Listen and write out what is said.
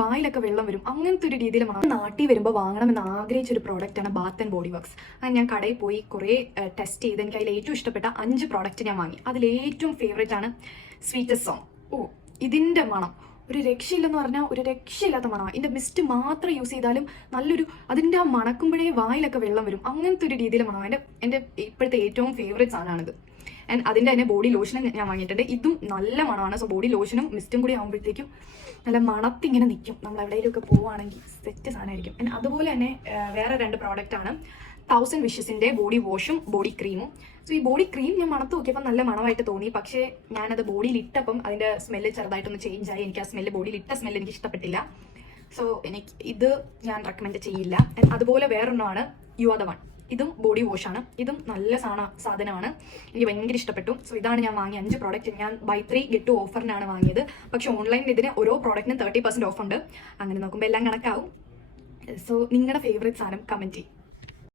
വായിലൊക്കെ വെള്ളം വരും. അങ്ങനത്തെ ഒരു രീതിയിൽ നാട്ടിൽ വരുമ്പോൾ വാങ്ങണമെന്ന് ആഗ്രഹിച്ചൊരു പ്രോഡക്റ്റാണ് ബാത്ത് ആൻഡ് ബോഡി വർക്ക്സ്. ഞാൻ കടയിൽ പോയി കുറേ ടെസ്റ്റ് ചെയ്ത് എനിക്ക് അതിൽ ഏറ്റവും ഇഷ്ടപ്പെട്ട 5 പ്രോഡക്റ്റ് ഞാൻ വാങ്ങി. അതിൽ ഏറ്റവും ഫേവറേറ്റ് ആണ് സ്വീറ്റസ്റ്റ് സോങ്. ഇതിൻ്റെ മണം ഒരു രക്ഷയില്ലെന്ന് പറഞ്ഞാൽ ഒരു രക്ഷയില്ലാത്ത മണമാണ്. ഇതിൻ്റെ മിസ്റ്റ് മാത്രം യൂസ് ചെയ്താലും നല്ലൊരു അതിൻ്റെ ആ മണക്കുമ്പോഴേ വായിലൊക്കെ വെള്ളം വരും. അങ്ങനത്തെ ഒരു രീതിയിൽ മണമാണ്. എൻ്റെ ഇപ്പോഴത്തെ ഏറ്റവും ഫേവറേറ്റ് സാധനമാണിത്. ആൻഡ് അതിൻ്റെ തന്നെ ബോഡി ലോഷനും ഞാൻ വാങ്ങിയിട്ടുണ്ട്. ഇതും നല്ല മണമാണ്. സോ ബോഡി ലോഷനും മിസ്റ്റും കൂടി ആകുമ്പോഴത്തേക്കും നല്ല മണത്തിങ്ങനെ നിൽക്കും. നമ്മൾ എവിടെയെങ്കിലുമൊക്കെ പോവുകയാണെങ്കിൽ സെറ്റ് സാധനമായിരിക്കും. ആൻഡ് അതുപോലെ തന്നെ വേറെ 2 പ്രോഡക്റ്റാണ് 1000 വിഷസിൻ്റെ ബോഡി വാഷും ബോഡി ക്രീമും. സോ ഈ ബോഡി ക്രീം ഞാൻ മണത്ത് നോക്കിയപ്പോൾ നല്ല മണമായിട്ട് തോന്നി. പക്ഷേ ഞാനത് ബോഡിയിൽ ഇട്ടപ്പം അതിൻ്റെ സ്മെല്ല് ചെറുതായിട്ടൊന്ന് ചേഞ്ച് ആയി. എനിക്ക് ആ സ്മെല്ല് ബോഡിയിൽ ഇട്ട സ്മെല്ല് എനിക്ക് ഇഷ്ടപ്പെട്ടില്ല. സോ എനിക്ക് ഇത് ഞാൻ റെക്കമെൻഡ് ചെയ്യില്ല. അതുപോലെ വേറൊന്നാണ് യു ആർ ദ വൺ. ഇതും ബോഡി വാഷാണ്. ഇതും നല്ല സാധനമാണ്. എനിക്ക് ഭയങ്കര ഇഷ്ടപ്പെട്ടു. സോ ഇതാണ് ഞാൻ വാങ്ങിയ 5 പ്രോഡക്റ്റ്. ഞാൻ ബൈ 3 get 2 ഓഫറിനാണ് വാങ്ങിയത്. പക്ഷേ ഓൺലൈനിൽ ഇതിന് ഓരോ പ്രോഡക്റ്റിനും 30% ഓഫ് ഉണ്ട്. അങ്ങനെ നോക്കുമ്പോൾ എല്ലാം കണക്കാവും. സോ നിങ്ങളുടെ ഫേവറേറ്റ് സാധനം കമൻറ്റ് ചെയ്യും.